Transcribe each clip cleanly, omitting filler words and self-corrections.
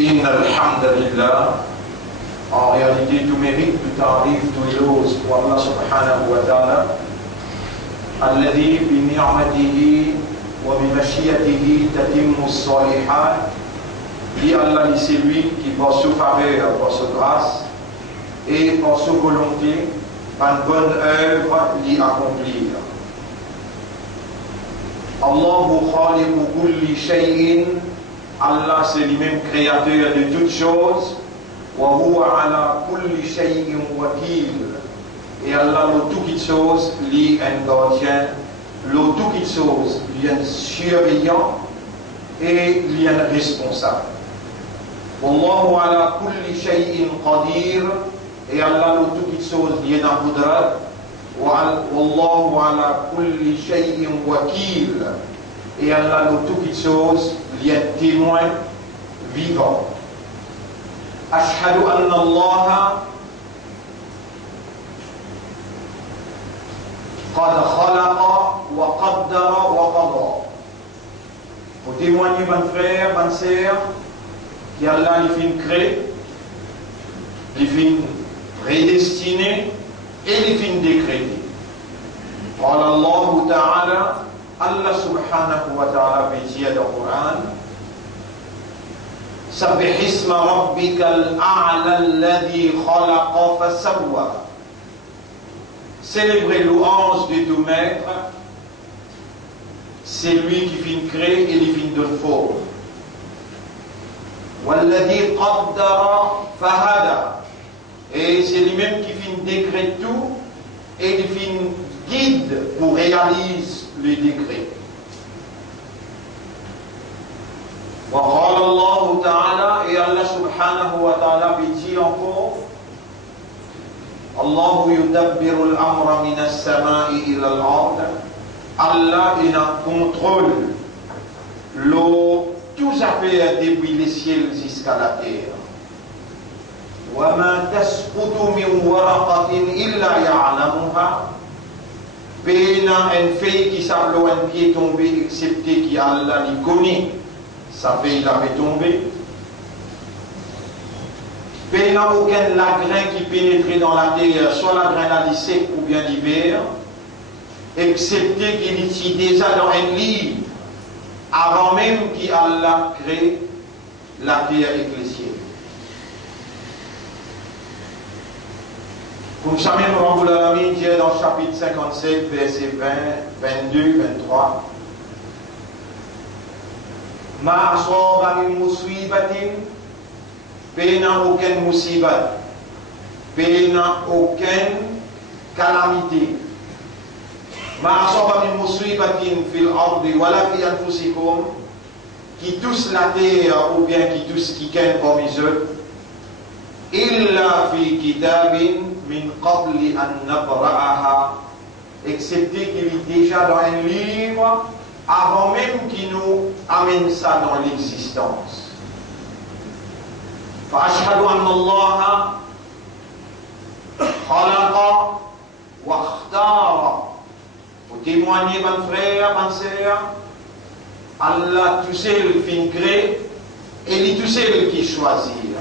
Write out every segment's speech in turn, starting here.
إن الحمد لله. En réalité, tout mérite, tout arrive, tout éloge pour Allah subhanahu wa ta'ala. الذي بنعمته وبمشيئته تتم الصالحات. Dit Allah, c'est lui qui par sa faveur, par sa grâce et par sa volonté, par une bonne œuvre l'y accomplir. Allahu khaliqu kulli shay'in. Allah c'est lui-même créateur de toutes choses. Wa huwa ala kulli shay'in wakil. Et Allah, le tout qui chose, lui un gardien, le tout qui chose, lui un surveillant et lui un responsable. Wallahu ala kulli shay'in qadir. Et Allah, le tout qui chose, lui un qudrat. Wallahu ala kulli shay'in wakil. Et Allah, le tout qui chose, lui un témoin vivant. Ashhadu anna Allah قد خلق وقدر وقضى. Pour témoigner, mon frère, mon sœur, qu'Allah les fin créé, les fin prédestiné et les fin décrété. قال الله تعالى, Allah subhanahu wa ta'ala dit dans le Coran, سبح اسم ربك الأعلى الذي خلق فسوى. Célébrez louange de tout maître, c'est lui qui finit créer et qui finit donner forme. Walladhi qaddara fahada. Et c'est lui-même qui finit décret tout et qui finit guide pour réaliser les décrets. Wa qala Allah ta'ala, et Allah subhanahu wa ta'ala dit encore, Allah yudabbiru al-amra min as-sama'i ila al-ard. Allah il contrôle l'eau, tout ça fait depuis les ciels jusqu'à la terre. Wa ma tasqutu min waraqatin illa ya'lamuha. Pena une feuille qui s'appelle un pied tombé, excepté qui Allah l'y connaît, sa feuille l'avait tombé. Il n'y a aucun lagrin qui pénètre dans la terre, soit la graine sec ou bien l'hiver, excepté qu'il est déjà dans un livre, avant même qu'Allah crée la terre et les cieux. Comme ça même, Rabbul Alamin dit dans le chapitre 57, versets 20, 22, 23, Ma asaba min musibatin. Pena aucune musibat, pena aucune calamité. Ma asaba min musibatin fil ardi wala fi anfusikum, qui touche la terre ou bien qui touche qui gagne comme les autres, illa fi kitabin min qabli an nabra'aha, excepté qu'il est déjà dans un livre avant même qu'il nous amène ça dans l'existence. فأشهد أن الله خلق واختار. Pour témoigner, mon frère, ma sœur, Allah tout seul qui crée et lui tout seul qui choisit.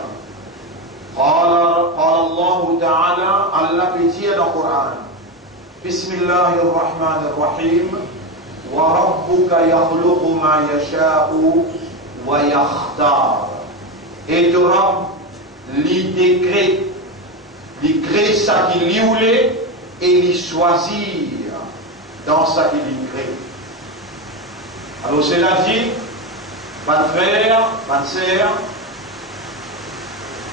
قال الله تعالى, Allah peut dire dans le Coran, بسم الله الرحمن الرحيم وربك يخلق ما يشاء ويختار. Et Torah lui décrète, lui crée ça qu'il lui voulait et lui choisir dans ça qu'il lui crée. Alors cela dit, mon frère, ma sœur,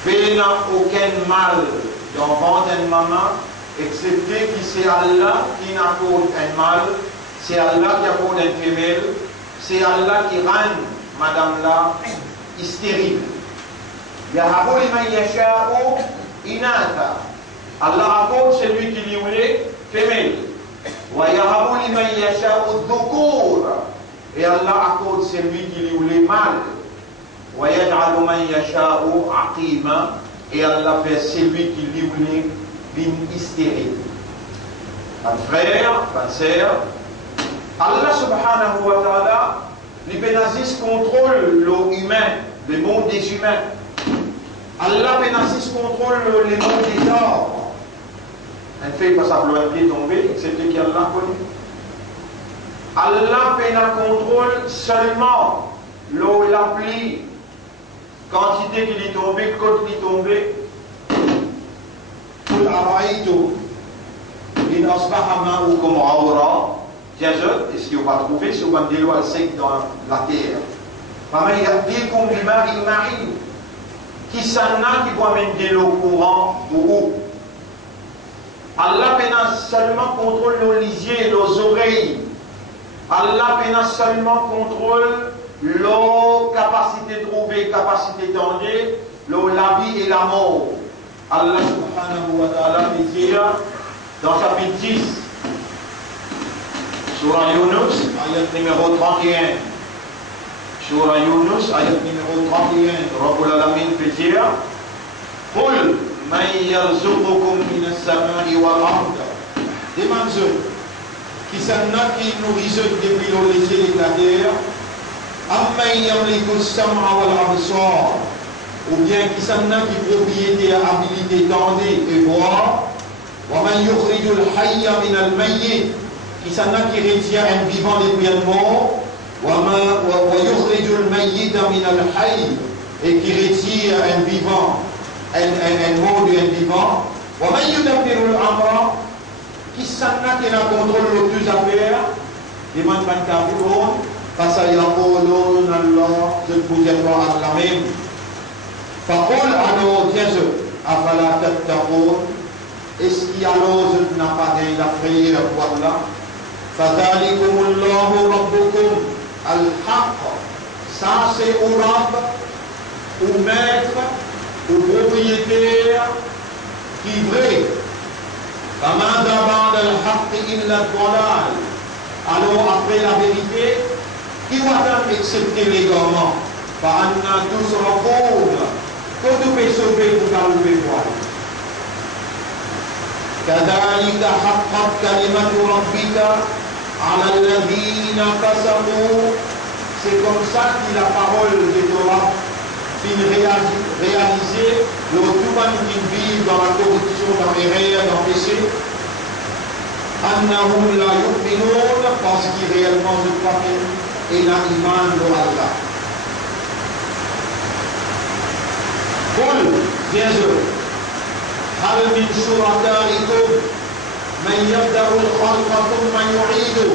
fait aucun mal dans ventre de maman, excepté que c'est Allah qui n'accorde un mal, c'est Allah qui accorde une femelle, c'est Allah qui rend madame là stérile. Yahabu liman yasha'u inatha. Allah accorde celui qui lui voulait femelle. Wa yahabu liman yasha'u dhukur. Et Allah accorde celui qui lui voulait mâle. Wa yaj'alu man yasha'u aqima. Et Allah fait celui qui lui voulait bin stérile. Mon frère, ma sœur, Allah subhanahu wa ta'ala, les pénazis contrôlent l'eau humaine le monde des humains. Allah pénassis contrôle le monde des ordres. Un fait pas sa gloire qui est tombée, excepté qu'Allah connaît. Allah péna contrôle seulement l'eau, la pluie, quantité qui est tombée, côte qui est tombée. Tout araïto, il asbaha ma'ukum awra. Diazot, est-ce qu'il va trouver sur un délo al sec dans la terre? Faman yahdikum bima'in ma'in. Qui s'en a qui doit mettre de l'eau courant pour vous? Allah péna seulement contrôle nos lisiers, nos oreilles. Allah péna seulement contrôle l'eau, capacité de trouver, capacité d'enlever, l'eau, la vie et la mort. Allah subhanahu wa ta'ala dit dans chapitre 10, Surah Yunus, ayat numéro 31. Surah Yunus, ayat numéro 31. Rabbul Alamin peut dire Qul man yarzuqukum min as-sama'i wal ard. Demande-eux qui s'en a qui nourrissent depuis le ciel et la terre. Amman yamliku as-sam'a wal absar. Ou bien qui s'en a qui propriété, habilité, tendez et voir. Wa man yukhrijul hayya min al-mayyit. Qui s'en a qui retient un vivant depuis un mort. وَيُخْرِجُ الْمَيِّتَ مِنَ الْحَيِّ et qui retire un vivant, un mort d'un vivant. وَمَنْ يُدَبِّرُ الْأَمْرَ qui s'en a qui contrôle les deux affaires. Demande man kafirun فَسَيَقُولُونَ اللَّهُ je vous dis à la même. فَقُلْ alors dis-je أَفَلَا تَتَّقُونَ est-ce qu'il alors je n'ai pas de la prière pour Allah? فَذَلِكُمُ اللَّهُ رَبُّكُمْ Al-Haqq, ça c'est au Rab, au maître, au propriétaire qui vrai. فَمَا دَبَعْدَ الْحَقِّ إِلَّا الضَّلَالِ. Alors après la vérité, qui va accepter l'égarement? فَأَنَّا تُصْرَفُونَ. Que tu peux sauver pour t'enlever voir. كَذَلِكَ حَقَّتْ كَلِمَةُ رَبِّكَ على الذين كسبوا. C'est comme ça que la parole de Torah finit réalisée le tout qui vit dans la corruption, dans l'erreur, dans le péché. أنهم لا يؤمنون parce qu'ils réellement ne croient pas et la iman de Allah. قل dis-eux هل من شركائكم من يبدأ الخلق ثم يعيده.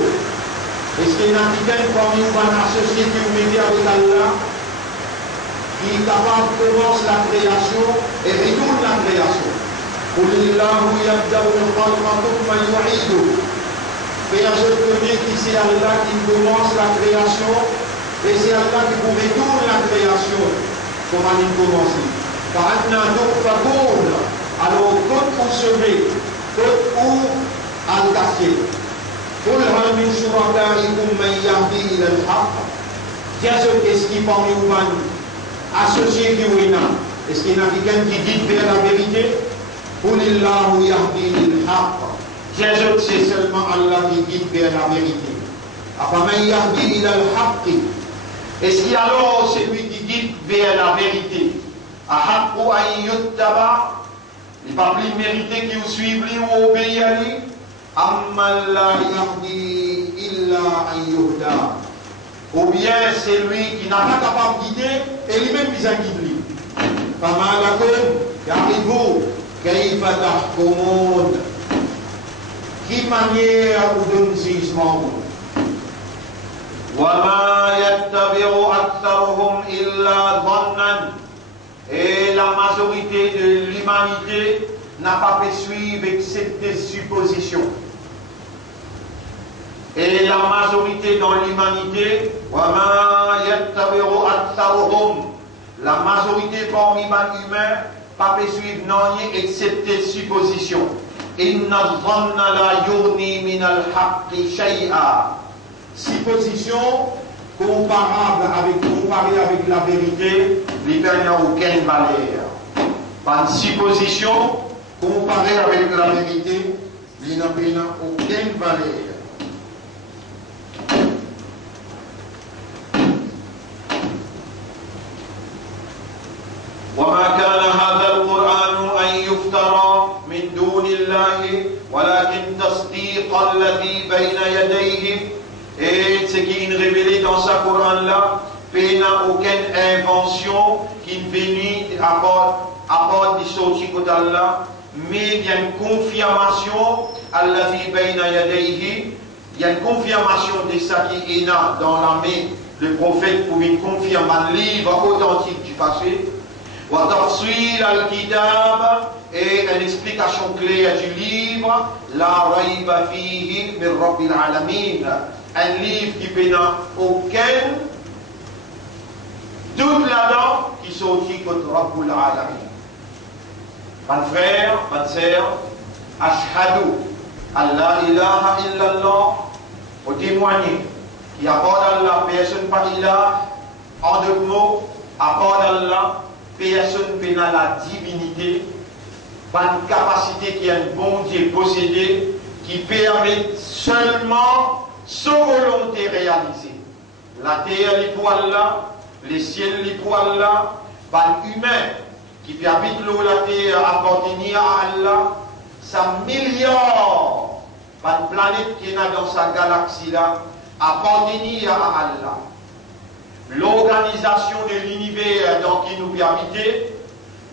Est-ce qu'il y a quelqu'un parmi vous un associé qui vous met avec Allah qui est capable de commencer la création et retourne la création? قل الله يبدأ الخلق ثم يعيده. Et je connais que c'est Allah qui commence la création et c'est Allah qui vous retourne la création. Comment il commence? فأنا تؤفكون. Alors quand vous savez ou al-Gassier. قل هل من شركائكم من يهدي إلى الحق. Qu'est-ce qui parmi vous associé qui vous est-ce qu'il y a quelqu'un qui dit vers la vérité? قل الله يهدي للحق. C'est seulement Allah qui dit vers la vérité. أفمن يهدي إلى الحق. Est-ce qu'il y a alors celui qui dit vers la vérité? أحق أن يتبع. Il va plus mériter qu'il vous suive lui ou obéir à lui. Amman la yahdi illa an yuhda. Ou bien c'est lui qui n'a pas capable de guider et lui-même il a guidé. Fama lakum yaribou kayfa tahkumun. Qui manière vous donne jugement? Wa ma yattabi'u aktharuhum illa dhannan. Et la majorité de l'humanité n'a pas fait suivre excepté suppositions. Et la majorité dans l'humanité, la majorité parmi les humains, pas fait suivre non excepté suppositions. Supposition comparée avec la vérité, il n'y a aucune valeur. Par supposition comparée avec la vérité, il n'y a aucune valeur. alladhi bayna yadayhi, et ce qui est révélé dans sa Coran là, il n'a aucune invention qui est venue à part du sorti côté Allah, mais il y a une confirmation alladhi bayna yadayhi, il y a une confirmation de ça qui est là dans la main le prophète pour une confirmer un livre authentique du passé. Wa tafsil al-kitab, et une explication claire du livre, la rayba fihi min rabbil alamin, un livre qui n'a aucun doute là-dedans qui sortit contre Rabbul alamin. Mon frère, ma sœur, ashhadu an la ilaha illallah, pour témoigner qu'il n'y a pas d'Allah, personne pas ilah, en deux mots, à part d'Allah, personne n'a la divinité, pas une capacité qui a un bon Dieu possédé, qui permet seulement sa volonté réalisée. La terre est pour Allah, les ciels est pour Allah, pas humain qui fait habiter l'eau, la terre appartenir à Allah, ça milliards, pas une planète qui est dans sa galaxie là, appartenir à Allah. L'organisation de l'univers dans qui nous habitons,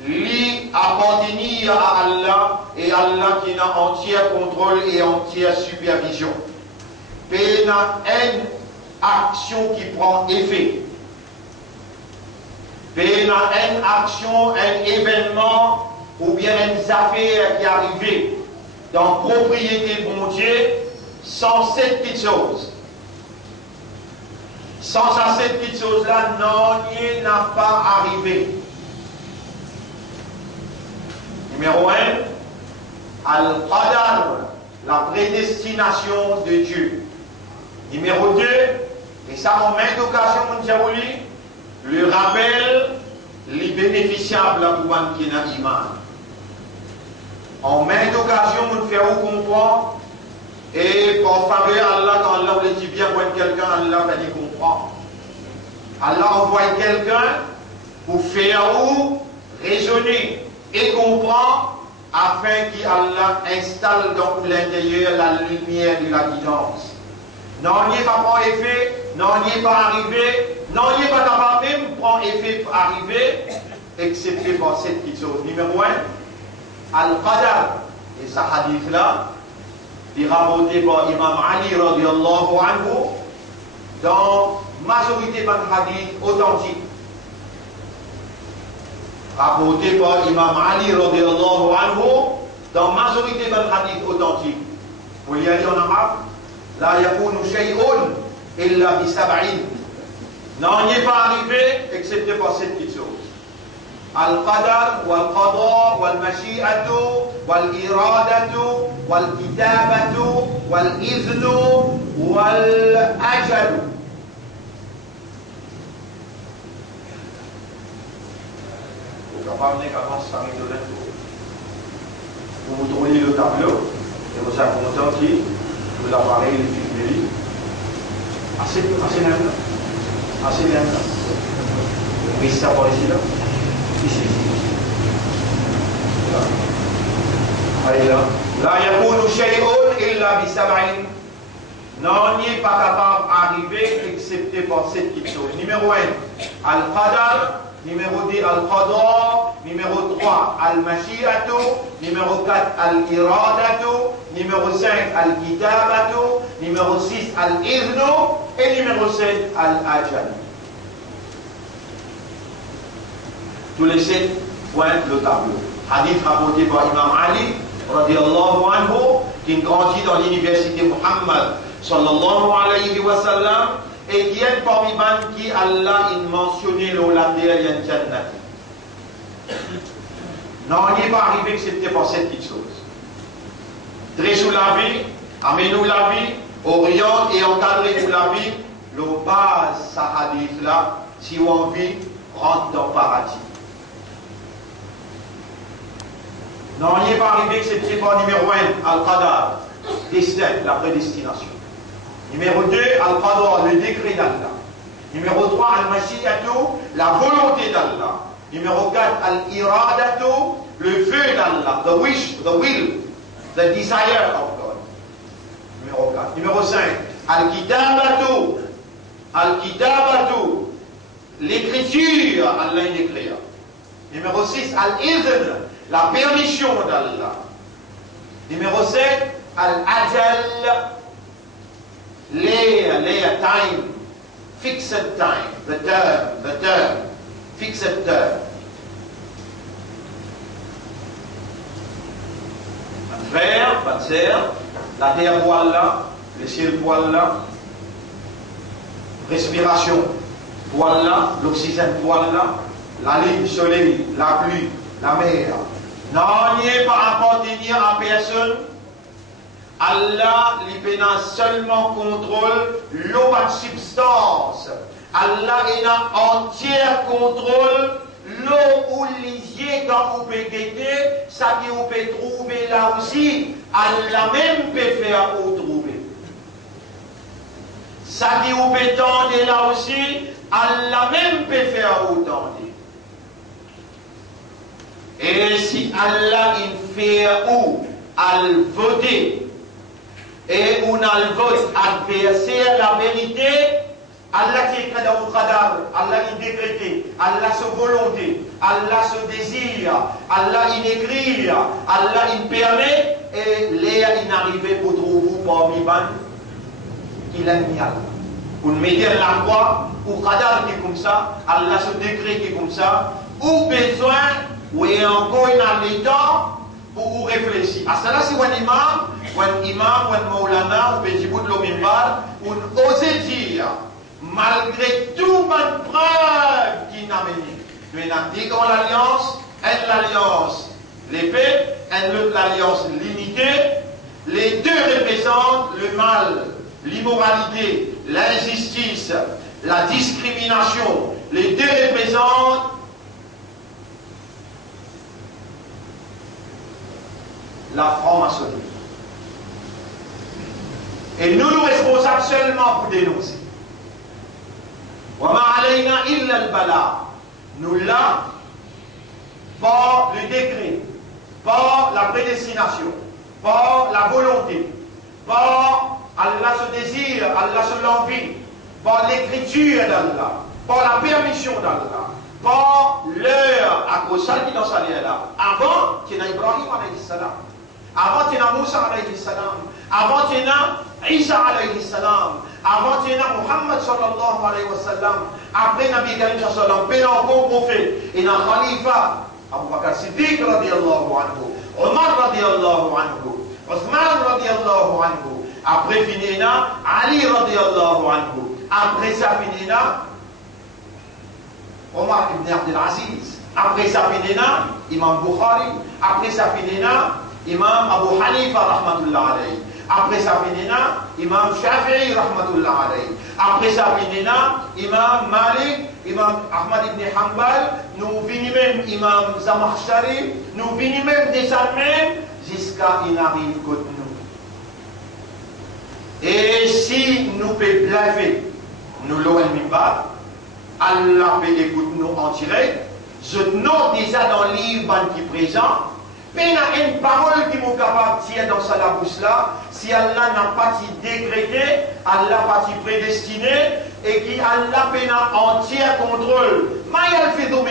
lui appartenir à Allah, et Allah qui a entier contrôle et entière supervision. Et il y a une action qui prend effet. Et il y a une action, un événement ou bien une affaire qui est arrivée dans propriété bon Dieu sans cette petite chose. Sans cette petite chose-là, non, il n'a pas arrivé. Numéro 1, Al-Qadar, la prédestination de Dieu. Numéro 2, et ça en main d'occasion, mon diaboli, le rappel, les bénéficiables pour un qui n'a iman. En main d'occasion, mon frère, vous comprend, et pour faveur Allah, quand Allah le dit bien pour quelqu'un, Allah va dire comprendre. Allah envoie quelqu'un pour faire ou raisonner et comprendre afin qu'Allah installe dans l'intérieur la lumière de la guidance. Non, il n'est pas prend effet, non, il n'est pas arrivé, non, il n'est pas capable même prendre effet pour arriver, excepté par cette petite chose. Numéro 1, Al-Qadar, et ce hadith-là, est rapporté par Imam Ali radiallahu anhu dans majorité de hadith authentiques. Rapporté par Imam Ali radiallahu anhu dans majorité de hadith authentiques. Vous y allez en arabe, la yakunu shay'un illa bi sab'in. Non, il n'est pas arrivé excepté par cette petite chose. Al-Qadar, wal-Qada, wal-Mashi'atu, wal-Iradatu, wal-Kitabatu, wal-Iznu, wal-Ajalu. Vous comprenez comment ça arrive de l'info. Vous vous trouvez le tableau, et vous avez content qui vous l'appareil, les films, assez bien là. Assez bien là. Oui, ça va ici là. Ici. Là. Allez là. La yakunu shay'un illa bi sab'in. Non, il n'est pas capable d'arriver excepté par cette petite chose. Numéro 1, Al-Qadar. Numéro 2, Al-Qadar. Numéro 3, Al-Mashi'atu. Numéro 4, Al-Iradatu. Numéro 5, Al-Kitabatu. Numéro 6, Al-Iznu. Et numéro 7, Al-Ajal. Tous les 7 pointent le tableau. Hadith rapporté par Imam Ali, radiallahu anhu, qui grandit dans l'université Muhammad, sallallahu alayhi wa sallam, et qui est parmi man qui Allah a mentionné l'Olandais et Jannati. Non, il n'est pas arrivé excepté par cette petite chose. Dressez la vie, amenez-nous la vie, oriente et encadrez-nous la vie, le base, ça hadith là, si on vit, rentre dans le paradis. Non, il n'est pas arrivé excepté par numéro 1, Al-Qadar, destin, la prédestination. Numéro 2, Al-Qadar, le décret d'Allah. Numéro 3, Al-Mashi'atu, la volonté d'Allah. Numéro 4, Al-Iradatu, le feu d'Allah, the wish, the will, the desire of God. Numéro Numéro 5. Al-Kitabatu. Al-Kitabatu. L'écriture, Allah il écrit. Numéro 6. Al-Izn. La permission d'Allah. Numéro 7. Al-Ajal. Les time. Fixed time. The term. Fixed term. Frère, pas de serre, la terre voile là, le ciel voile là, respiration voile là, l'oxygène voile là, la lune, le soleil, la pluie, la mer. Non, n'y est pas appartenir à personne. Allah, il peut seulement contrôle l'eau en substance. Allah, il a entier contrôle. L'eau ou lisier quand vous pouvez guetter, ça qui vous peut trouver là aussi, Allah même peut faire ou trouver. Ça qui vous peut tendre là aussi, Allah même peut faire ou tendre. Et si Allah il fait ou al voter et on a le vote adversaire la vérité, Allah qui est dans le qadar, Allah il décrète, Allah se volonté, Allah se désire, Allah il écrit, Allah il permet, et l'air il n'arrive pour trouver parmi les qu'il a mis Allah. Pour mettre la croix, ou qadar qui est comme ça, Allah se décrète qui est comme ça, ou besoin, ou encore un temps pour vous réfléchir. À cela c'est un imam, un maulana, ou petit bout de l'omimbar, ou oser dire. Malgré tout ma preuve qui n'a mené. Nous avons dit qu'on l'alliance, elle l'alliance l'épée, elle l'autre l'alliance l'unité. Les deux représentent le mal, l'immoralité, l'injustice, la discrimination. Les deux représentent la franc-maçonnerie. Et nous nous responsables seulement pour dénoncer. Nous là, par le décret, par la prédestination, par la volonté, par Allah se désire, Allah se l'envie, par l'écriture d'Allah, par la permission d'Allah, par l'heure à cause qui dans sa vie là. Avant, tu as Ibrahim alayhi salam. Avant, tu as Moussa alayhi salam. Avant, tu as Isa alayhi salam. Avant, tu as Muhammad sallallahu alayhi wa sallam. Après, Nabi Karim sallallahu alayhi wa sallam. Puis, encore prophète. Et dans Khalifa, Abu Bakr Siddiq radiyallahu anhu. Omar radiyallahu anhu. Othman radiyallahu anhu. Après, finina, Ali radiyallahu anhu. Après ça, finina, Omar ibn Abdel Aziz. Après ça, finina, Imam Bukhari. Après ça, finina, Imam Abu Hanifa rahmatullah alayhi. Après ça, finina, Imam Shafi'i rahmatullah alayhi. Après ça, finina, Imam Malik, Imam Ahmad ibn Hanbal, nous venons même Imam Zamakhshari, nous venons même des Salmènes, jusqu'à il n'arrive que nous. Et si nous pouvons blaver, nous l'avons pas, Allah peut écouter nous en direct. Je note déjà dans le livre qui est présent. Mais il y a une parole qui est capable de tirer dans sa bouche là. Si Allah n'a pas décrété, Allah n'a pas prédestiné, et qui Allah peut entier contrôle. Mais il y a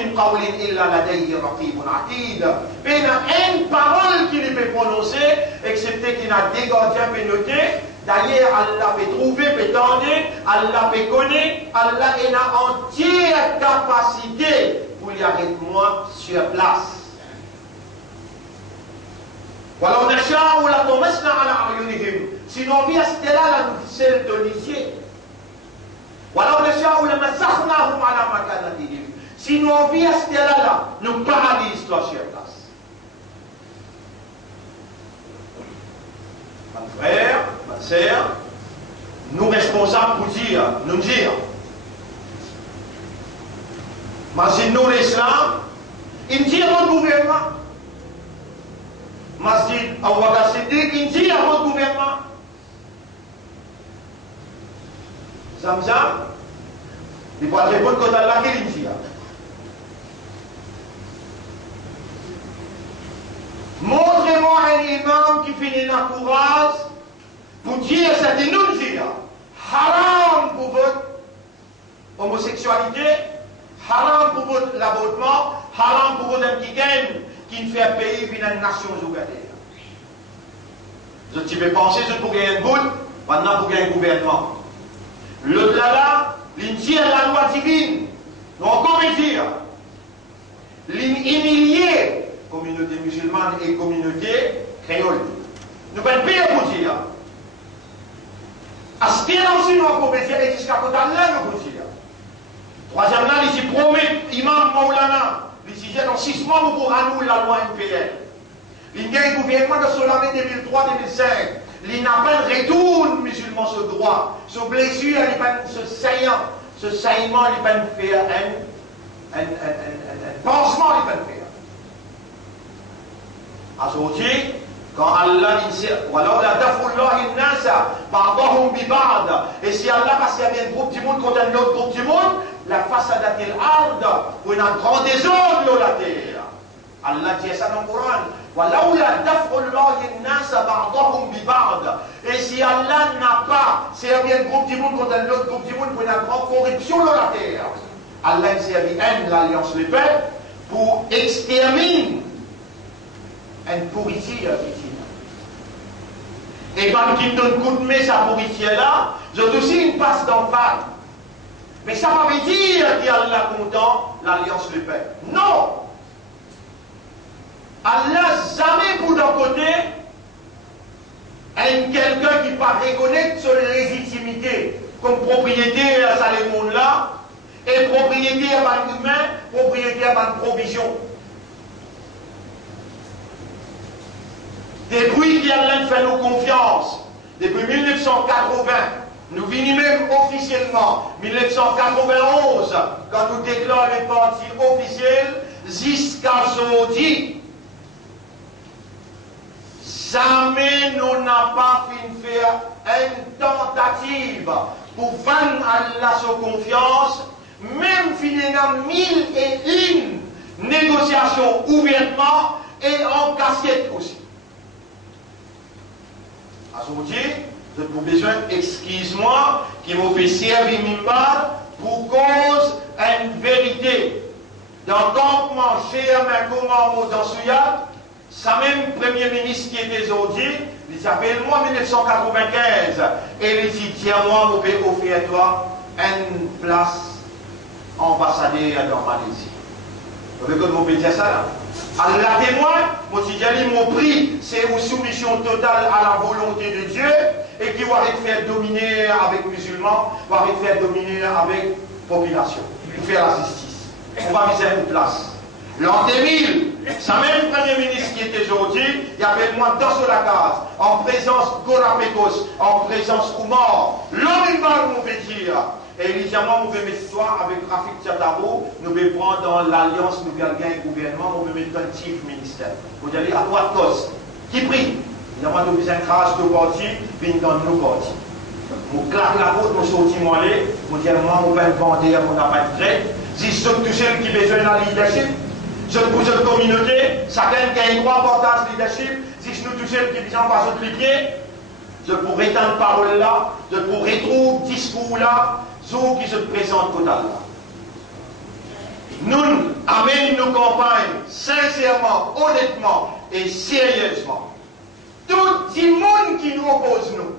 une parole qui ne peut prononcer, excepté qu'il a des gardiens peut noter. D'ailleurs, Allah peut trouver, peut tendre, Allah peut connaître, Allah a entière capacité pour y arrêter moi sur place. ولو نشاء لطمسنا على أعينهم sinon via stella la nouvelle donisier ولو نشاء لمسخناهم على مكانتهم sinon via stella là nous paralyse toi sur place. Mon frère, ma sœur, nous responsables pour dire, nous dire mais si nous l'islam il dit à votre gouvernement Masjid Abu Bakr Siddiq, il dit à votre gouvernement Zamzam, il va répondre quand Allah qu'il dit. Montrez-moi un imam qui finit la courage pour dire, c'est de nous dire, haram pour votre homosexualité, haram pour votre l'avortement, haram pour votre qui ne fait pays puis une nation ouverte. Je peux penser, je pourrais gagner un bout, maintenant pour gagner un gouvernement. Le là, il tire la loi divine. Donc, comment dire, l'humilier communauté musulmane et communauté créole. Nous pouvons payer pour dire. Aspirant aussi, nous pouvons dire, et jusqu'à côté là, nous pouvons dire. Troisième là, il promet, imam Maulana, il dit, dans 6 mois, nous pourrons annuler la loi MPL. Il y a un gouvernement de Solamé 2003-2005. Il n'a pas de retour musulman ce droit. Ce blessure, il pas ce saillant, ce saillement, il pas faire un pansement, il pas faire. Aujourd'hui, quand Allah dit, et si Allah passe à un groupe du monde contre un autre groupe du monde, la façade de l'ard, pour une grande désordre de la terre. Allah dit ça dans le Coran. Et si Allah n'a pas servi un groupe du monde contre un autre groupe du monde pour une grande corruption de la terre, Allah a servi l'alliance des peuples pour exterminer une pourriture. Et quand il donne coup de main sa pourriture là, j'ai aussi une passe d'en face. Mais ça ne veut pas dire qu'Allah content l'alliance des peuples. Non! Allah jamais pour d'un côté quelqu'un qui ne pas reconnaître son légitimité comme propriété à ce monde-là et propriété à un humain, propriété à une provision. Depuis qu'Allah fait nous confiance, depuis 1980, nous venons même officiellement, 1991, quand nous déclarons les partis officiels, jusqu'à aujourd'hui, jamais nous n'avons pas fait faire une tentative pour vendre Allah sa confiance, même finalement 1001 négociations ouvertement et en casquette aussi. Aujourd'hui, je vous besoin, excuse-moi, qui m'a fait servir Mimbar pour cause une vérité. Dans le campement chez un commandement dans Souyat, ça même premier ministre qui était aujourd'hui, il s'appelle moi en 1995, et il dit tiens-moi, je vais offrir à toi une place ambassadeur dans Malaisie. Vous voyez que vous pouvez dire ça là? Alors la témoin, moi si j'ai dit mon prix, c'est une soumission totale à la volonté de Dieu, et qui va être fait dominer avec musulmans, va être fait dominer avec population, pour faire la justice. On va viser une place. L'an 2000, ça même premier ministre qui était aujourd'hui, il y avait moi dans sur la case, en présence Gorapekos, en présence Oumar, l'homme il va nous dire. Et initialement, nous veut histoire avec Rafik Tchataro, nous veut prendre dans l'alliance, nous veut gagner un gouvernement, nous veut mettre un chief ministère. Vous allez à droite cause. Qui prie? Il y a nous besoin de crash de parti, puis dans nos partis. Nous claquons la faute, nous sortons moi, nous disons, moi, on va vendre, on n'a pas de trait. Si ce sont tous ceux qui ont besoin de leadership, je pour cette communauté, chacun qui a une droit portage leadership, si nous tous ceux qui disons, on va se plier, je pourrais étendre parole là, je pourrais trouver discours là, ceux qui se présentent totalement. Nous amenons nos campagnes sincèrement, honnêtement et sérieusement. Tout le monde qui nous oppose, nous,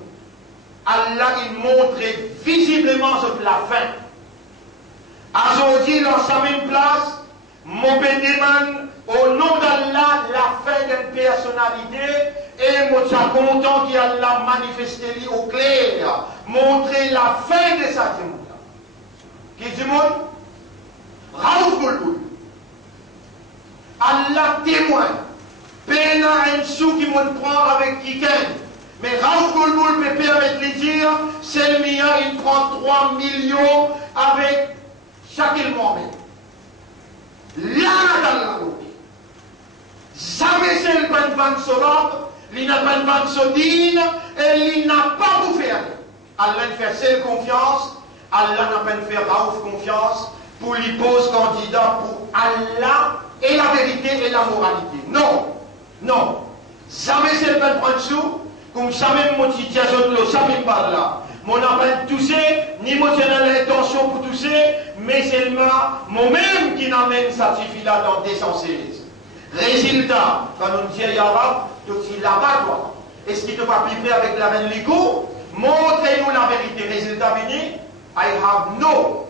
Allah il montre visiblement ce la fin. Aujourd'hui, dans sa même place, mon demande au nom d'Allah la fin d'une personnalité et moi je suis content qu'Allah manifesté au clair, montrer la fin de sa demande. Qui dit monde? Raouf Goulboul. Allah témoin. Peine un sou qui me prend avec Kiken. Mais Raouf Goulboul peut permettre de dire, c'est le mien, il prend 3 millions avec chaque mois. Là, dans jamais c'est le ban ban solab, il n'a pas de ban sodine, et il n'a pas pour faire. Allah fait seule confiance, Allah n'a pas fait Raouf confiance, pour lui pose candidat pour Allah et la vérité et la moralité. Non, non. Jamais c'est le ban ban sou, comme ça même mon petit diazone là, ça même pas là. Mon appel tousser, ni moi j'ai l'intention pour tousser, mais c'est moi-même qui n'amène ça suffit là dans des sens. Résultat, quand on dit arabe, tout il là-bas toi. Est-ce qu'il te va piper avec la main ligo? Montrez-nous la vérité. Résultat fini. I have no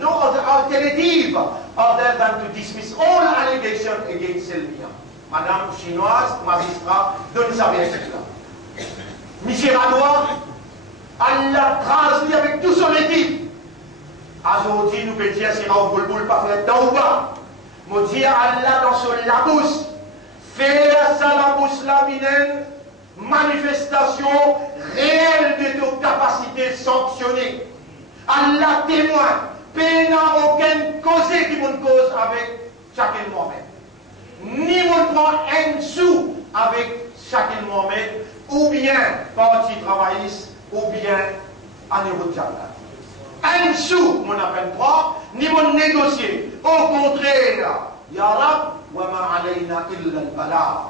other alternative other than to dismiss all allegations against Selmia. Madame chinoise, magistrat, donne sa version là. Monsieur Radois, Allah transmis avec tout son équipe. Aujourd'hui, nous pouvons dire c'est un boulboul pas fait d'Aouba. Nous dire Allah dans son labous, faire ça labous la minen, manifestation réelle de nos capacités sanctionnées. Allah témoin, peine aucune cause qui nous cause avec chacun Mohamed. Ni nous prend un sou avec chacun Mohamed, ou bien parti travailliste, ou bien en Europe. Un sou, mon appel pas, ni mon négocier. Au contraire, Ya Rab, wa ma alayna illa al-bala.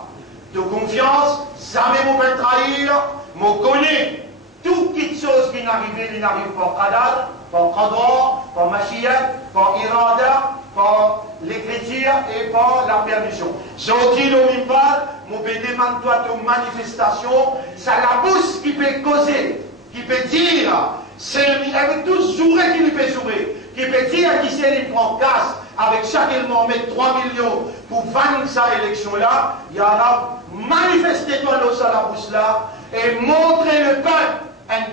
De confiance, jamais mon peut trahir, mon connaît. Toute petite chose qui n'arrive, il n'arrive pas qadar, par qadar, par machiyat, par irada, par l'écriture et par la permission. Sorti le mimbal, mon peut demander toi de manifestation, ça la bouche qui peut causer, qui peut dire, c'est avec tout jouer qui lui peut jouer, qui peut dire qui c'est lui prend casse avec chaque élément mettre 3 millions pour vaincre cette élection-là, il y a manifestez-toi dans la bouche là et montrez le peuple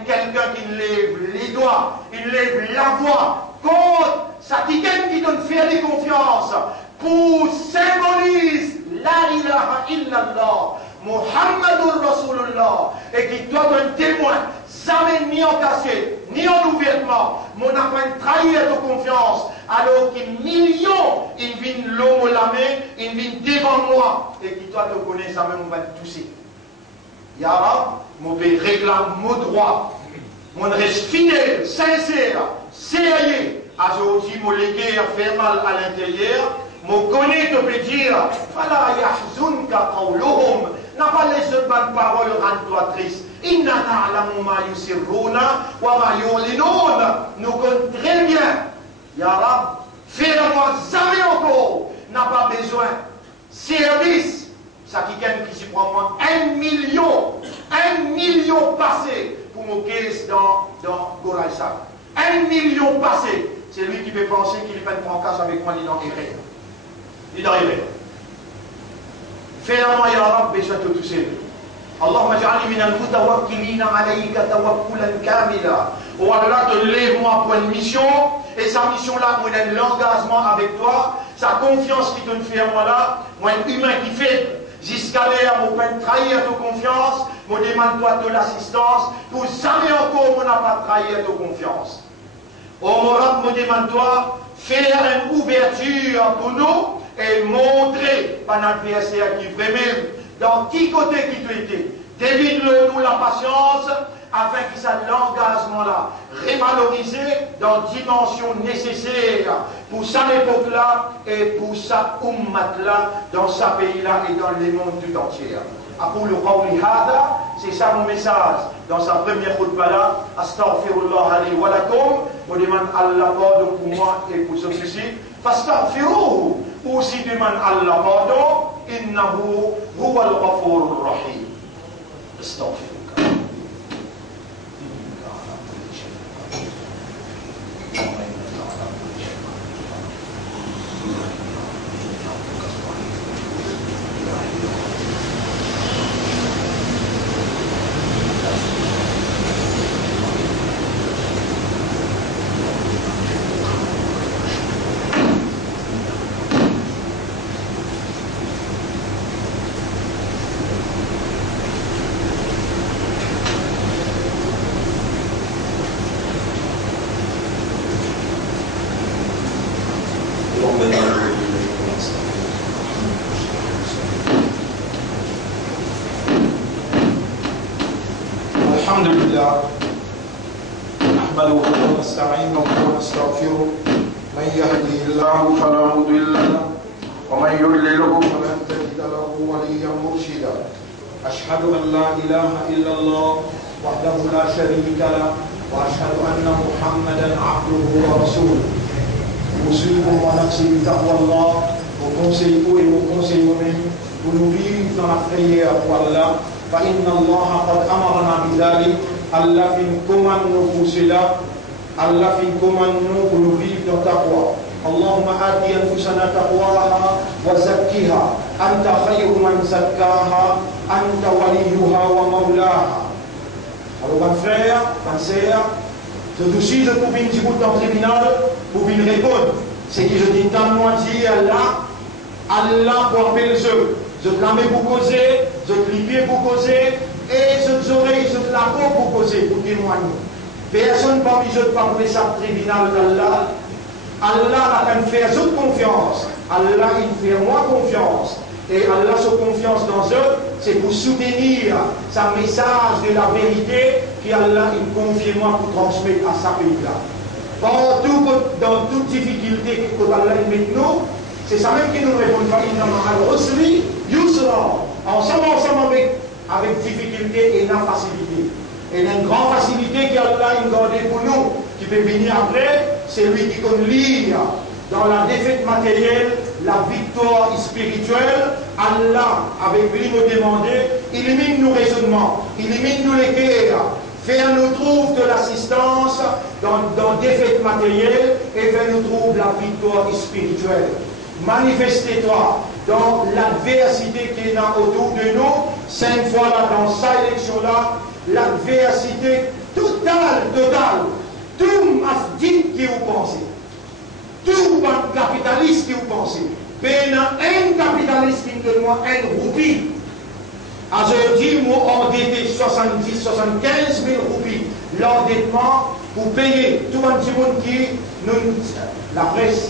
quelqu'un qui lève les doigts, il lève la voix contre sa qui donne fière de confiance pour symboliser la ilaha illallah, Muhammadur Rasulullah et qui doit un témoin. Jamais ni en cassé, ni en ouvertement, mon appel trahi à ta confiance, alors que millions, ils viennent l'homme la main, ils viennent devant moi, et qui toi te connais, ça même on va te tousser. Yara, mon père réclame mon droit, mon reste fidèle, sincère, sérieux, à aujourd'hui, mon légué a fait mal à l'intérieur, mon connaît te peut dire, fala yahzunka qawluhum, n'a pas les autres bonnes paroles rendre-toi triste. Inna na'lamu ma yusirruna wa ma yu'linun. Nous connaissons très bien. Ya Rab, fais-le-moi jamais encore. N'a pas besoin. Service. Ça qui gagne qui s'y prend moi 1 million passé pour mon caisse dans Goraïsa. 1 million passé. C'est lui qui peut penser qu'il fait une casse avec moi, il est dans les rêves. Il est dans les rêves. Fais-le-moi, Ya Rab, besoin de tout ça. اللهم اجعلني من المتوكلين عليك توكلا كاملا. Oh Allah, te lève-moi pour une mission, et sa mission-là, moi, l'engagement avec toi, sa confiance qui te fait à moi là, moi, un humain qui fait jusqu'à l'air, mon peine trahir ta confiance, moi, demande-toi de l'assistance, pour jamais encore, on n'a pas trahi ta confiance. Oh mon Rab, me demande-toi, faire une ouverture pour nous, et montrer par notre adversaire qui vraiment dans qui côté qui tu étais. Dévide-nous la patience afin que ça l'engagement-là révalorisé dans dimension nécessaire pour sa époque-là et pour sa ummat-là, dans sa pays-là et dans le monde tout entier. أقول قولي هذا, c'est ça mon message dans sa première khutbah-là. Astaghfirullah li wa lakum, on demande Allah pardon pour moi et pour ceux-ci. Fastaghfiruhu, aussi demande Allah pardon. إنه هو الغفور الرحيم. استغفرك. الحمد لله نحمده ونستعينه ونستغفره من يهده الله فلا مضل له ومن يضلله فلن تجد له وليا مرشدا أشهد أن لا إله إلا الله وحده لا شريك له وأشهد أن محمدا عبده ورسوله. أوصيكم ونفسي بتقوى الله وكونسيكم وكونسيكم pour nous vivre dans la prière pour Allah. فإن الله قد أمرنا بذلك. Allah fin commande nous pour cela. Allah fin commande nous pour nous vivre dans ta foi. اللهم آت أنفسنا تقواها وزكها أنت خير من زكاها أنت وليها ومولاها. Alors, mon frère, ma sœur, je te suis de pour venir dans le tribunal pour venir répondre. C'est que je dis tant moi dit Allah, Allah pour appeler les œufs. Je te la mets pour causer, je te les pieds pour causer, et je te oreilles, je te la peau pour causer, pour témoigner. Personne parmi eux ne parle de ça tribunal d'Allah. Allah n'a qu'à faire toute confiance. Allah, il fait moi confiance. Et Allah, sa confiance dans eux, c'est pour soutenir sa message de la vérité qu'Allah, il confie moi pour transmettre à sa pays-là. Partout, dans toute difficulté que Allah met nous, c'est ça même qui nous répond. Ensemble avec difficulté et la facilité. Et une grande facilité qu'Allah a gardée pour nous, qui peut venir après, c'est lui qui connaît lire dans la défaite matérielle, la victoire spirituelle. Allah, avec lui, nous demander, illumine nos raisonnements, illumine nos les cœurs, faire nous trouver de l'assistance dans défaite matérielle et faire nous trouver la victoire spirituelle. Manifestez-toi dans l'adversité qui est là autour de nous, 5 fois là dans sa élection-là, l'adversité totale, tout masjid qui vous pensez, tout capitaliste qui vous pensez, un capitaliste qui me donne moi un roupie, aujourd'hui, moi, endetté 70, 75 000 roupies, l'endettement pour payer tout un petit monde qui, nous, la presse,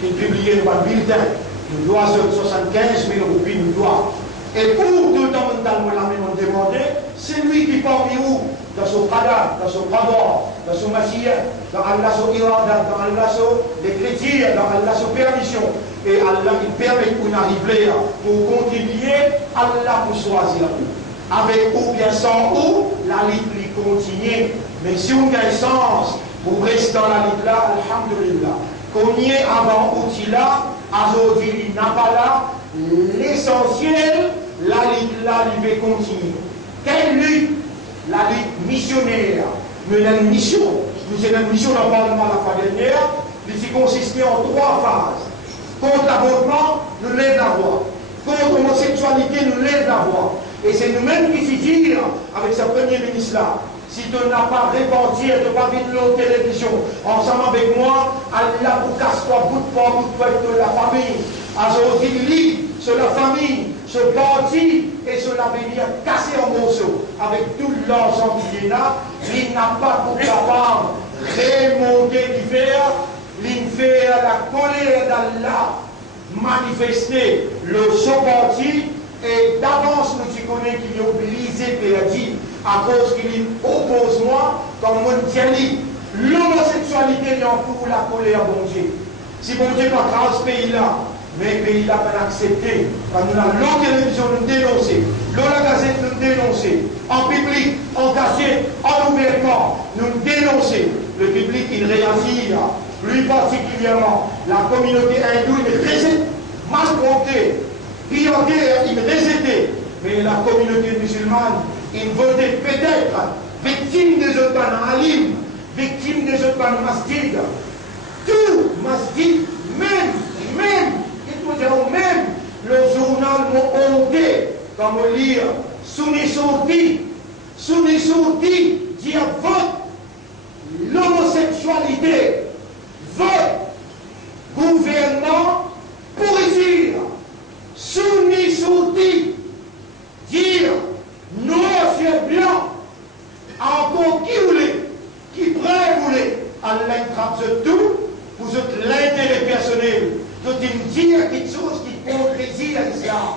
qui publiait le bulletin, nous doit 75 000 roupies, nous doit. Et pour tout fondamentalement la même demandé, c'est lui qui parmi vous, dans son qadar, dans son qadar, dans son machia, dans Allah son irada, dans Allah son l'écriture, dans Allah son permission. Et Allah il permet qu'on arrive là pour contribuer, Allah pour choisir vous. Avec ou bien sans ou, la lutte lui continue. Mais si on gagne sens, pour rester dans la lutte là, alhamdulillah. Qu'on y est avant outil là, aujourd'hui il n'a pas là, l'essentiel, la lutte là, il va continuer. Quelle lutte? La lutte missionnaire. Mais une mission, nous avons une mission dans le Parlement la fois dernière, qui consistait en 3 phases. Contre l'avortement, nous lève la voix. Contre l'homosexualité, nous lève la voix. Et c'est nous-mêmes qui s'y dire, avec sa première ministre là, si tu n'as pas répandu, tu n'as pas vu de la télévision, ensemble avec moi, Allah vous casse-toi, bout de la famille. Aujourd'hui, sur la famille, ce parti et sur l'avenir cassé en morceaux, avec tout l'argent qui est là, il n'a pas pour capable remonter l'hiver, l'hiver, la colère d'Allah, manifester le son parti, et d'avance nous tu connais qu'il est obligé perdu à cause qu'il oppose moi comme mondiali. L'homosexualité est en cours la colère bon Dieu. Si bon Dieu pas grâce ce pays-là, mais le pays-là pas accepté. Quand nous avons la télévision nous dénoncer, la gazette nous dénoncer, en public, en cachette, en ouvertement, nous dénoncer. Le public il réagit, plus particulièrement la communauté hindoue il résiste, mal compté. Prioritaire, il résidait, mais la communauté musulmane, il votait peut-être victime des autres alim, victime des autres masjid. Tout masjid, même, le journal m'a honté, comme on lit, Sunni dit vote l'homosexualité, vote gouvernement pour dire. Sunni, dire noir sur blanc, encore qui voulait, qui prêt voulait, Allah trappe tout, vous êtes l'intérêt personnel, vous êtes dire quelque chose qui contredit l'islam.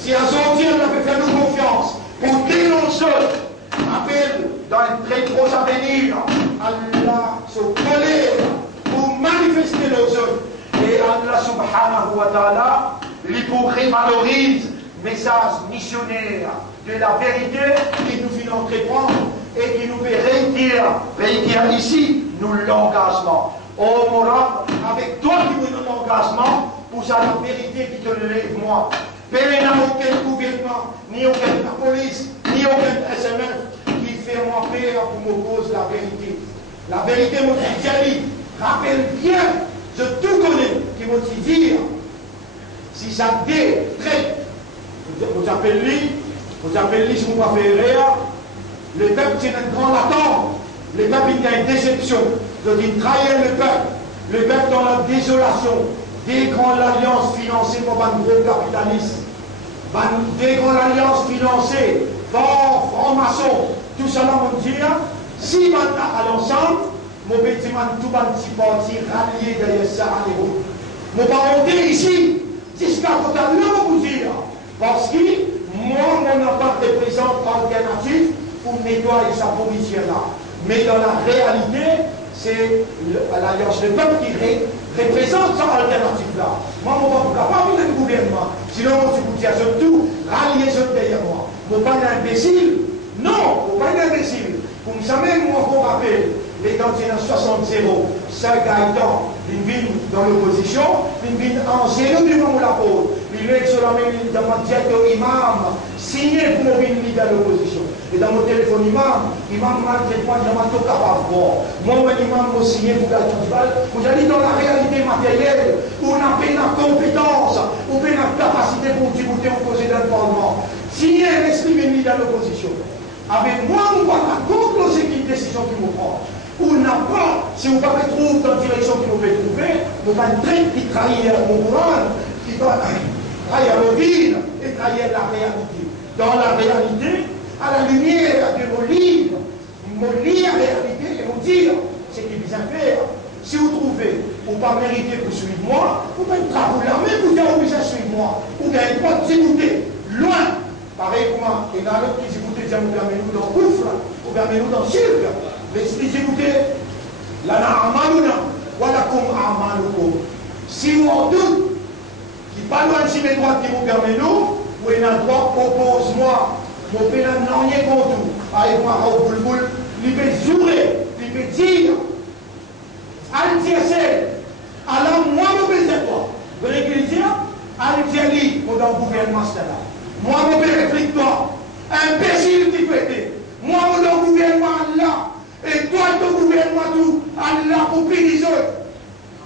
Si aujourd'hui on a fait faire nous confiance, pour dénoncer, appelle dans un très gros avenir, Allah se colère pour manifester nos œuvres. Et Allah subhanahu wa ta'ala, l'hypocrite valorise message missionnaire de la vérité qui nous fait entreprendre et qui nous fait réitérer ici nous l'engagement. Oh mon rab, avec toi qui me donne l'engagement, pour ça la vérité qui te lève moi. Mais il n'y a aucun gouvernement, ni aucune police, ni aucun SMF qui fait moi peur pour m'opposer la vérité. La vérité me dit, rappelle bien, je tout connais, qui me dit, si ça détraite, vous appelez si vous m'avez rien, le peuple tient une grande attente, le peuple il y a une déception, je dis trahir le peuple dans la désolation, des grandes alliances financées par un gros capitaliste, des grandes alliances financées par francs-maçons, tout ça là, on dit, si on a à l'ensemble, mon petit man, tout petit parti rallié derrière ça à l'héros. Mon pas monter ici, jusqu'à côté de là, vous dire, parce que moi, mon appart représente alternative pour nettoyer sa position là. Mais dans la réalité, c'est l'alliance de peuple qui représente cette alternative-là. Moi, je ne suis pas capable de gouvernement. Sinon, je vous dis à tout, ralliez ce derrière moi. Je ne suis pas un imbécile. Non, je ne suis pas un imbécile. Comme ça même, moi, je vous rappelle, les cantines 60-0, ça Gaëtan, une ville dans l'opposition, une ville ancienne du monde de la pause. Il est sur la même ligne dans mon directeur imam, signé pour mon ville dans l'opposition. Et dans mon téléphone imam malgré moi, je ne suis pas capable de voir. Moi, mon imam m'a signé pour Gaëtan Dibal. Vous allez dans la réalité matérielle, où on a peine la compétence, où on a la capacité pour discuter en cause d'un parlement. Signé l'esprit mis dans l'opposition. Avec moi, on va pas contre les décisions qu'il me prend. Ou n'a pas, si on va retrouver dans la direction qu'il nous fait trouver, on va une traite qui trahit mon courant, qui va trahir le vide et trahir la réalité. Dans la réalité, à la lumière de vos livres, vous lire la réalité et vous dire ce qu'il vient faire. Si vous trouvez, ou pas mériter pour suivre moi, vous pouvez travailler la même, vous dire oui, ça suivre moi. Ou bien pas d'écouter, loin. Pareil comme moi, et dans l'autre qui s'écoutait, dire vous permettez-nous dans le gouffre, vous permettez-nous dans le cirque. Mais si vous écoutez, la na'amaluna, voilà comme amalukum. Si vous en doute, qui pas loin de mes droits qui vous permettent nous, ou un droit oppose-moi, mon père n'a rien contre vous. Avec moi, au boulboul, il peut jurer, il peut dire, Al-Tiasel, alors moi, je peux dire quoi? Vous voulez qu'il dise? Al-Tiali, pour dans le gouvernement, c'est là. Moi, je peux réfléchir, imbécile qui fait. Moi, je dans le gouvernement, là. Et toi, ton gouvernement, tout, Allah pour payer les autres.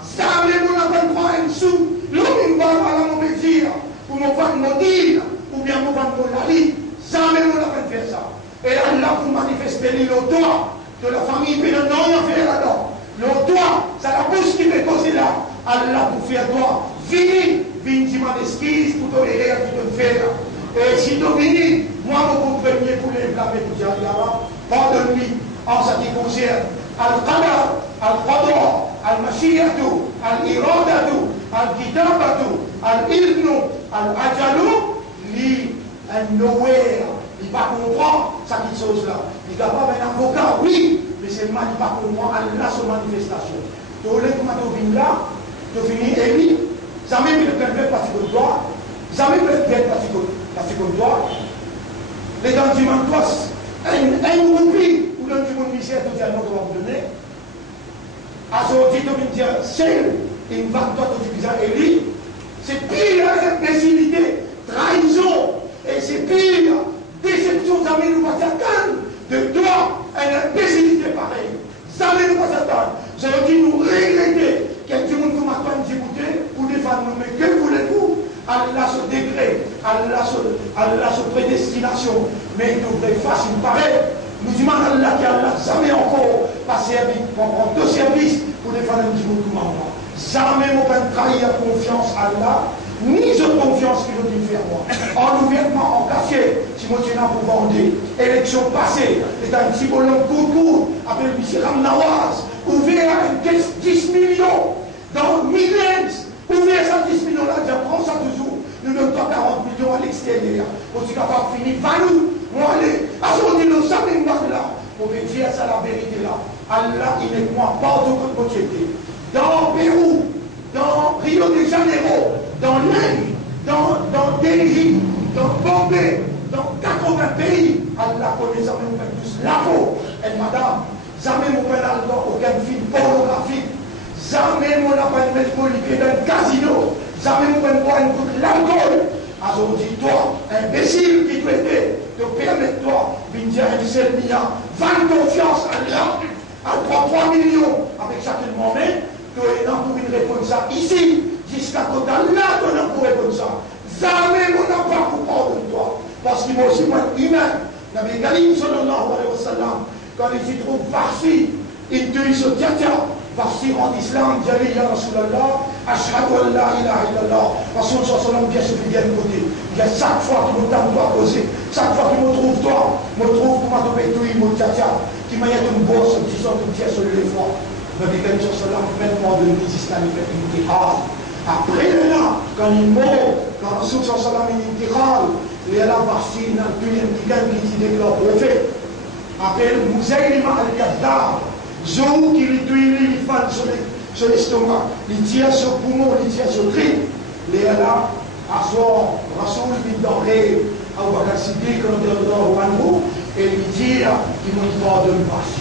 Ça, mais on n'a pas de un sou. L'homme, il va à la mauvaise dire, pour me faire dire, ou bien me faire la vie. Ça, mais on n'a pas de faire ça. Et Allah pour manifester le droit de la famille, mais non, il y a fait là-dedans. Le droit, c'est la bouche qui fait causer là. Allah pour faire droit. Vini, tu m'as d'esquisse pour tolérer à tout te faire. Et si tu viens, moi, je vais premier pour les blâmer pour dire, pardonne-lui. En ce qui concerne Al-Qadar, Al-Qadra, Al-Mashiyatu, Al-Iradatu, Al-Kitabatu, Al-Ilnu, Al-Ajalu, nowhere. Il ne va pas comprendre cette chose-là. Il n'est pas un avocat, oui, mais c'est le mal, il ne va pas comprendre Allah son manifestation. Tu as l'air comment tu viens là, tu finis élu, ça même le fait partie de toi, ça même le fait partie de toi, les gens du monde, toi, un oubli. Du monde misère, tout le monde va vous donner. À ce moment-là, tu vas dire, c'est une vague toi, tu dis, Élie, c'est pire imbécilité, trahison, et c'est pire déception, ça ne nous pas attendre de toi, une imbécilité pareille. Ça ne nous pas attendre. Ça veut dire nous regretter que tout le monde comme à toi nous écouter, ou défendre nous, mais que voulez-vous? Allah se décret, Allah se prédestination, mais il devrait faire une pareille. Nous disons à Allah qui a jamais encore passé pendant deux services pour défendre un petit peu tout le monde. Jamais on peut trahir la confiance à Allah, ni cette confiance qu'il veut faire moi. En ouvertement, en café, si moi je pour vendre, élection passée, c'est un petit bonhomme court, appelé M. Ramnawaz, ouvert 10 millions dans millions, ouvert ça 10 millions-là, je prends ça toujours. Nous donnons 40 millions à l'extérieur. On est capable de finir, va-nous. Moi, allez, à ce moment-là, nous sommes là. Pour me dire ça, la vérité là. Allah, il est moi, partout comme côté. Dans Pérou, dans Rio de Janeiro, dans l'Inde, dans Delhi, dans un pays, Allah connaît jamais nous fait tous la peau. Et madame, jamais mon père n'a aucun film pornographique. Jamais mon père n'a mettre dans un casino. Jamais mon père n'a boire une goutte d'alcool. Alors dis toi, imbécile qui doit te permettre toi, de dire à Michel Mia, 20 confiance à Allah, à 3 millions avec chaque moment, tu es là pour une réponse ça ici, jusqu'à côté là, tu es là pour répondre ça. Jamais mon n'a pas pour pardonner toi, parce qu'il m'a aussi moins humain. Nabi Karim sallallahu alayhi wa sallam, quand il s'y trouve farci, il te dit ce tiatia. Farci en islam, Jali ya Rasulallah, Ashhadu an la ilaha illallah, Rasul sallallahu bien ce qui vient de côté. Il y a chaque fois que mon temps doit poser, chaque fois que je me trouve toi, me trouve pour m'attraper tout, mon tchatcha, qui m'a dit une bosse, qui sort une pièce sur les fois. Nabi Karim sallallahu même moi de l'Islam, il fait une tirade. Après là, quand il meurt, quand Rasul sallallahu il fait une tirade, il est là, Farci, il n'a plus un petit gars qui dit le prophète. Après, Mouzaïlima al-Kaddar. Zou qui lui tuile, il fait sur l'estomac, il tire sur le poumon, il tire sur le cri. Les là, à soi, Rasoul vit d'entrée à Bakar Siddiq, et lui dire qu'il ne pas de l'passe.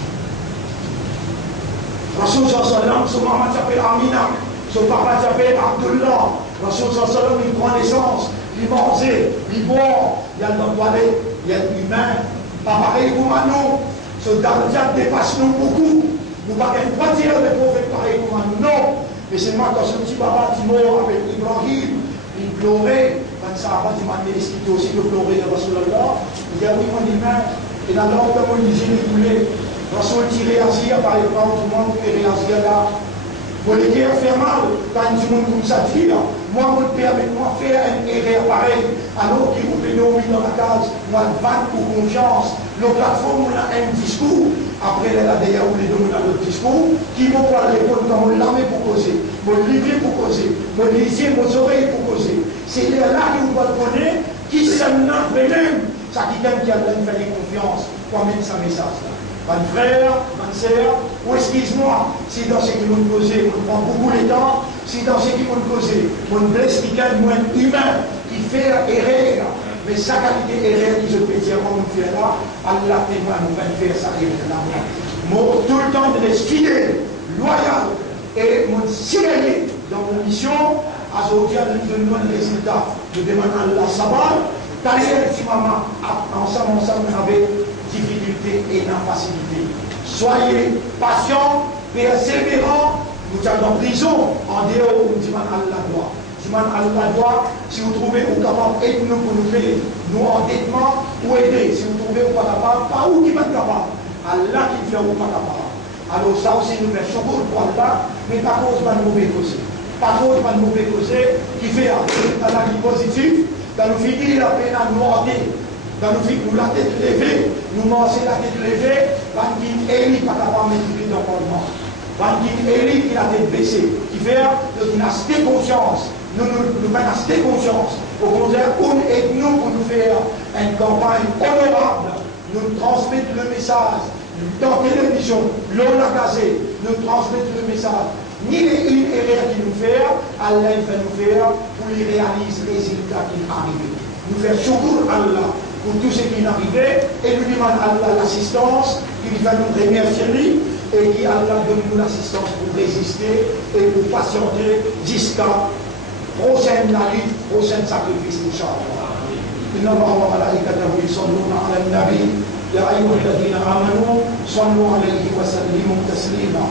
Rasoul sallam, son maman s'appelle Amina, son papa s'appelle Abdullah. Rasoul sallam, il prend naissance, il mange, il boit, il y a le toilette, il y a l'humain. Pas pareil pour nous. Ce Dardiat dépasse nous beaucoup. Nous ne pouvons pas dire les prophètes pareils comme nous. Non. Mais c'est moi quand ce petit papa qui mort avec Ibrahim, il pleurait. Quand ça va, il m'a dit qu'il aussi de pleurer de Rasulallah. Il dit oui, mon imam. Et dans l'ordre de Moïse, il voulait. Rasul tirait Azia par exemple, tout le monde tirait Azia là. Pour les guerres faire mal, quand tout le monde comme ça dit, moi, mon père, avec moi, faire une erreur pareille, alors qu'il vous fait nos dans la case, moi, le vanne pour confiance, nos plateformes, on a un discours, après, là, d'ailleurs, on les donne un autre discours, qui vont pas répondre dans mon l'armée pour causer, mon livre pour causer, mon lisier, mon oreille pour causer. C'est là que vous connaissez, qui s'en a même, ça qui t'aime qui a donné confiance, pour mettre sa message là. Mon frère, ma soeur, ou excuse-moi, si dans ce qui m'ont causé, on prend beaucoup de temps, si dans ce qui m'ont causé, on blesse quelqu'un de moins humain, qui fait erreur, mais sa qualité erreur, qui je peux dire, comme on fait là, Allah témoin, on va faire sa erreur là. Moi, tout le temps de rester fidèle, loyal, et mon signaler dans mon mission, à ce moment nous donnons le résultat, je demande à Allah sabbat, d'ailleurs, si maman, ensemble avec difficulté et incapacité. Soyez patients, persévérants. Nous sommes en prison, en dehors, nous disons Allah doit. Si vous trouvez vous capable d'aider nous pour nous faire nous endettement ou aider. Si vous trouvez vous pas capable, pas où qui va être capable. Allah qui fait vous pas capable. Alors ça aussi nous fait chocolat pour Allah, mais pas cause de mauvais cause. Pas cause de mauvais cause qui fait un analyse positive, dans nous finit la peine à nous aider. Dans nous nous la tête levée, nous manger la tête levée, Bankin Eli pas capable de mettre dans le monde. Bankin Eli qui la tête baissée, qui fait que nous acheter conscience, nous acheter conscience. Au contraire, on aide nous pour nous faire une campagne honorable, nous transmettre le message dans la télévision, l'on a casé, nous transmettre le message. Ni les une erreur qui nous fait, Allah va nous faire pour les réaliser les résultats qui arrivent. Nous faire chocolat Allah pour tout ce qui est arrivé et nous demandons à Allah l'assistance, qu'il va nous remercier lui et qui Allah donne nous l'assistance pour résister et pour patienter jusqu'à prochaine lutte, prochain sacrifice, Inch'Allah. إن الله وملائكته يصلون على النبي يا أيها الذين آمنوا صلوا عليه وسلموا تسليما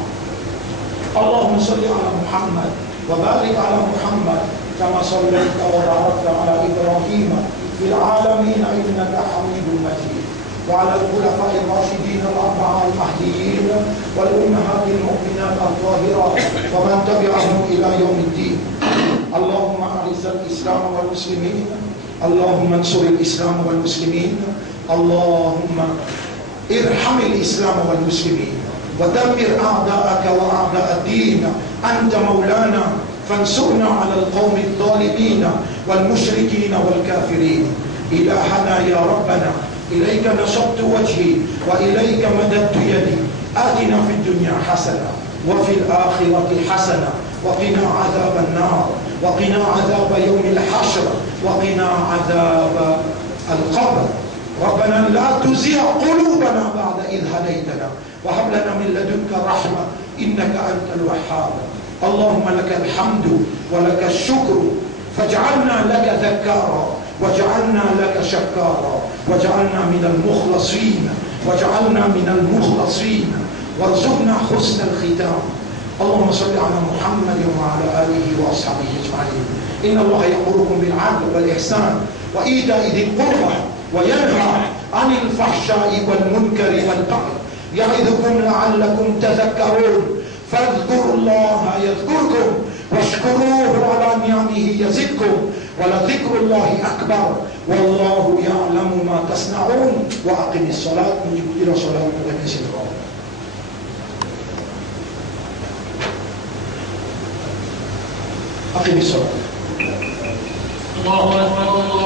اللهم صل على محمد وبارك على محمد كما صليت وباركت على إبراهيم في العالمين إنك حميد مجيد وعلى الخلفاء الراشدين الأربعة المهديين والأمهات المؤمنات الطاهرات ومن تبعهم إلى يوم الدين اللهم أعز الإسلام والمسلمين اللهم انصر الإسلام والمسلمين اللهم ارحم الإسلام والمسلمين ودمر أعداءك وأعداء الدين أنت مولانا فانصرنا على القوم الظالمين والمشركين والكافرين إلهنا يا ربنا إليك نصبت وجهي وإليك مددت يدي آتنا في الدنيا حسنة وفي الآخرة حسنة وقنا عذاب النار وقنا عذاب يوم الحشر وقنا عذاب القبر ربنا لا تزغ قلوبنا بعد إذ هديتنا وهب لنا من لدنك رحمة إنك أنت الوهاب. اللهم لك الحمد ولك الشكر فاجعلنا لك ذكارا وجعلنا لك شكارا وجعلنا من المخلصين وارزقنا حسن الختام. اللهم صل على محمد وعلى آله وأصحابه أجمعين. إن الله يأمركم بالعدل والإحسان وإيتاء ذي القربى وينهى عن الفحشاء والمنكر والبغي يعظكم لعلكم تذكرون. فاذكروا الله يذكركم واشكروه على نعمه يزدكم ولذكر الله أكبر والله يعلم ما تصنعون. وأقم الصلاة نجيب إلى صلاة الرسول. أقم الصلاة. الله أكبر.